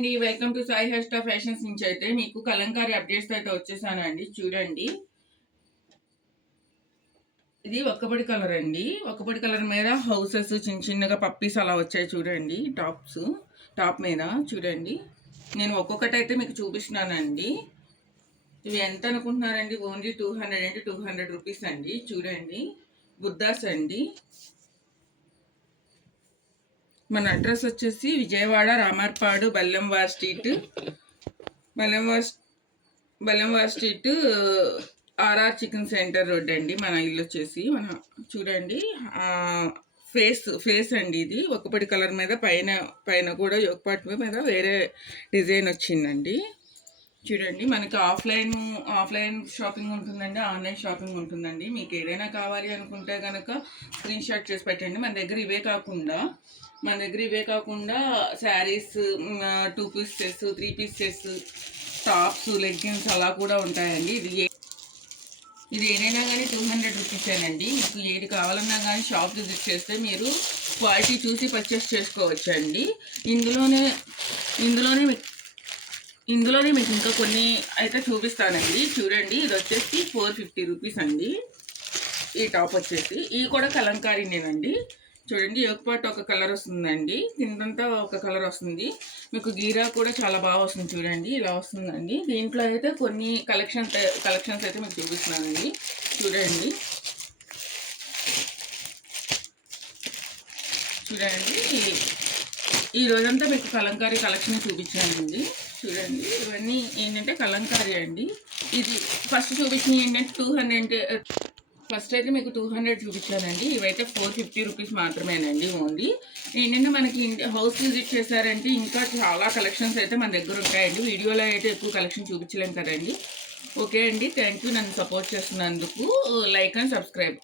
అండి welcome to Sai హెస్టా fashions నుంచి అయితే మీకు కలంకారీ అప్డేట్స్ అయితే వచ్చేసానండి. చూడండి, ఇది ఒక్కపొడి కలర్ అండి. ఒక్కపొడి కలర్ మీద హౌసెస్ చిన్న చిన్నగా పప్పీస్ అలా వచ్చాయి చూడండి. టాప్ మీద చూడండి. నేను ఒక్కొక్కటి అయితే మీకు చూపిస్తున్నానండి. ఇవి ఎంత అనుకుంటున్నారండి? ఓన్లీ 200 రూపీస్ అండి. చూడండి, బుద్ధాస్ అండి. మన అడ్రస్ వచ్చేసి Vijayawada Ramarpadu Bellamvar street, Bellamvar street, RR chicken centre road అండి. మన ఇల్లు వచ్చేసి చూడండి, ఫేస్ అండి. ఇది ఒక్కపొడి కలర్ మీద పైన కూడా ఒకపాటి మీద వేరే డిజైన్ వచ్చిందండి. చూడండి, మనకి ఆఫ్లైన్ షాపింగ్ ఉంటుందండి, ఆన్లైన్ షాపింగ్ ఉంటుందండి. మీకు ఏదైనా కావాలి అనుకుంటే కనుక స్క్రీన్ షాట్ చేసి పెట్టండి. మన దగ్గర ఇవే కాకుండా saris, 2 piece sets, 3 piece sets, tops, leggings అలా కూడా ఉంటాయండి. ఇది ఏదైనా కానీ 200 రూపీసేనండి. మీకు ఏది కావాలన్నా కానీ షాప్ విజిట్ చేస్తే మీరు క్వాలిటీ చూసి పర్చేస్ చేసుకోవచ్చండి. ఇందులోనే మీకు ఇంకా కొన్ని అయితే చూపిస్తానండి. చూడండి, ఇది వచ్చేసి 450 రూపీస్ అండి. ఈ టాప్ వచ్చేసి ఇది కూడా కలంకారీనేనండి. చూడండి, ఒక కలర్ వస్తుందండి, కిందంతా ఒక కలర్ వస్తుంది. మీకు గీరా కూడా చాలా బాగా వస్తుంది. చూడండి, ఇలా వస్తుందండి. దీంట్లో అయితే కొన్ని కలెక్షన్స్ అయితే మీకు చూపిస్తున్నానండి. చూడండి, ఈ రోజంతా మీకు కలంకారీ కలెక్షన్ చూపించానండి. చూడండి, ఇవన్నీ ఏంటంటే కలంకారీ అండి. ఇది ఫస్ట్ చూపించినవి ఏంటంటే 200. ఫస్ట్ అయితే మీకు 200 చూపించానండి. ఇవైతే 450 రూపీస్ మాత్రమేనండి. ఓన్లీ ఏంటంటే మనకి హౌస్ విజిట్ చేశారంటే ఇంకా చాలా కలెక్షన్స్ అయితే మన దగ్గర ఉంటాయండి. వీడియోలో అయితే ఎక్కువ కలెక్షన్ చూపించలేం కదండి. ఓకే అండి, థ్యాంక్ యూ నన్ను సపోర్ట్ చేస్తున్నందుకు. Like and subscribe.